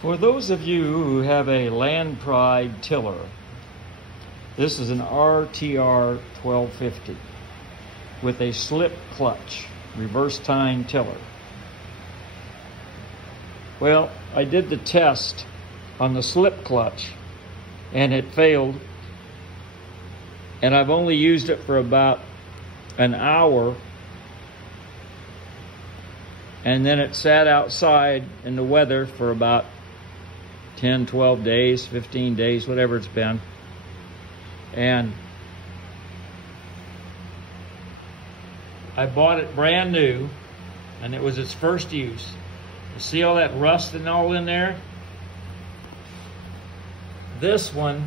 For those of you who have a Land Pride tiller, this is an RTR1250 with a slip clutch, reverse tine tiller. Well, I did the test on the slip clutch and it failed, and I've only used it for about an hour, and then it sat outside in the weather for about 10, 12 days, 15 days, whatever it's been. And I bought it brand new, and it was its first use. You see all that rust and all in there? This one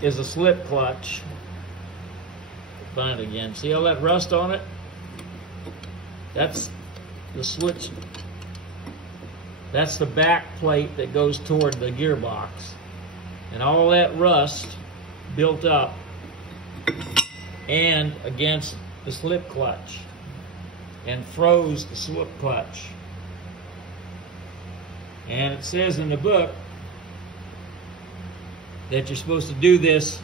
is a slip clutch. Find it again. See all that rust on it? That's the switch. That's the back plate that goes toward the gearbox. And all that rust built up and against the slip clutch and froze the slip clutch. And it says in the book that you're supposed to do this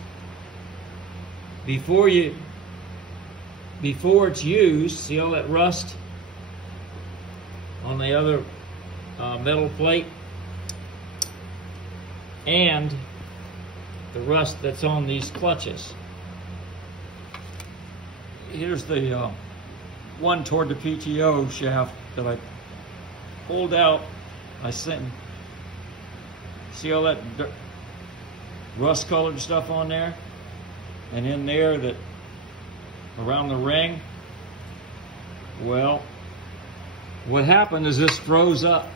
before it's used. See all that rust on the other metal plate and the rust that's on these clutches. Here's the one toward the PTO shaft that I pulled out. I sent. See all that rust colored stuff on there? And in there, that around the ring? Well, what happened is this froze up,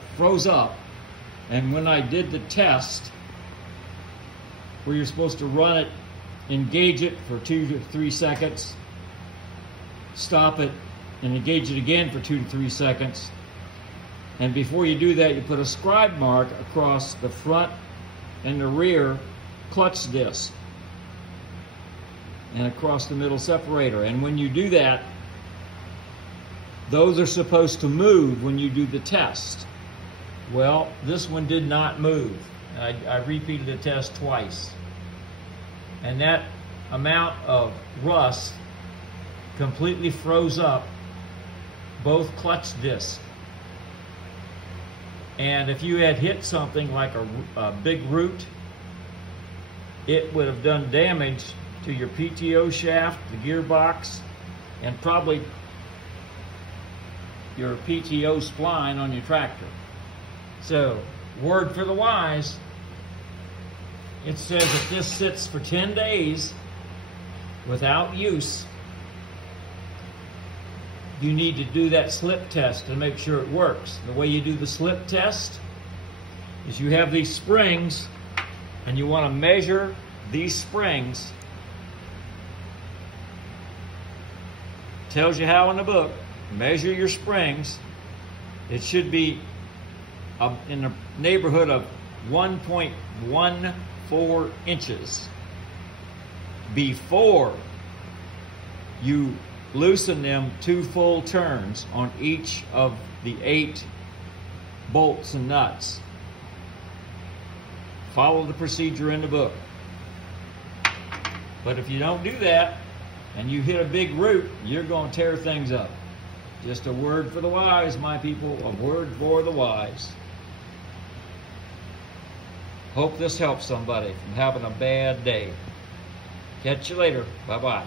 and when I did the test where you're supposed to run it, engage it for 2 to 3 seconds, stop it, and engage it again for 2 to 3 seconds, and before you do that, you put a scribe mark across the front and the rear clutch disc and across the middle separator. And when you do that, those are supposed to move when you do the test. Well, this one did not move. I repeated the test twice. And that amount of rust completely froze up both clutch discs. And if you had hit something like a big root, it would have done damage to your PTO shaft, the gearbox, and probably your PTO spline on your tractor. So, word for the wise, it says if this sits for 10 days without use, you need to do that slip test to make sure it works. The way you do the slip test is you have these springs and you want to measure these springs. Tells you how in the book. Measure your springs. It should be in the neighborhood of 1.14 inches before you loosen them 2 full turns on each of the 8 bolts and nuts. Follow the procedure in the book. But if you don't do that and you hit a big root, you're going to tear things up. Just a word for the wise, my people, a word for the wise. Hope this helps somebody from having a bad day. Catch you later. Bye-bye.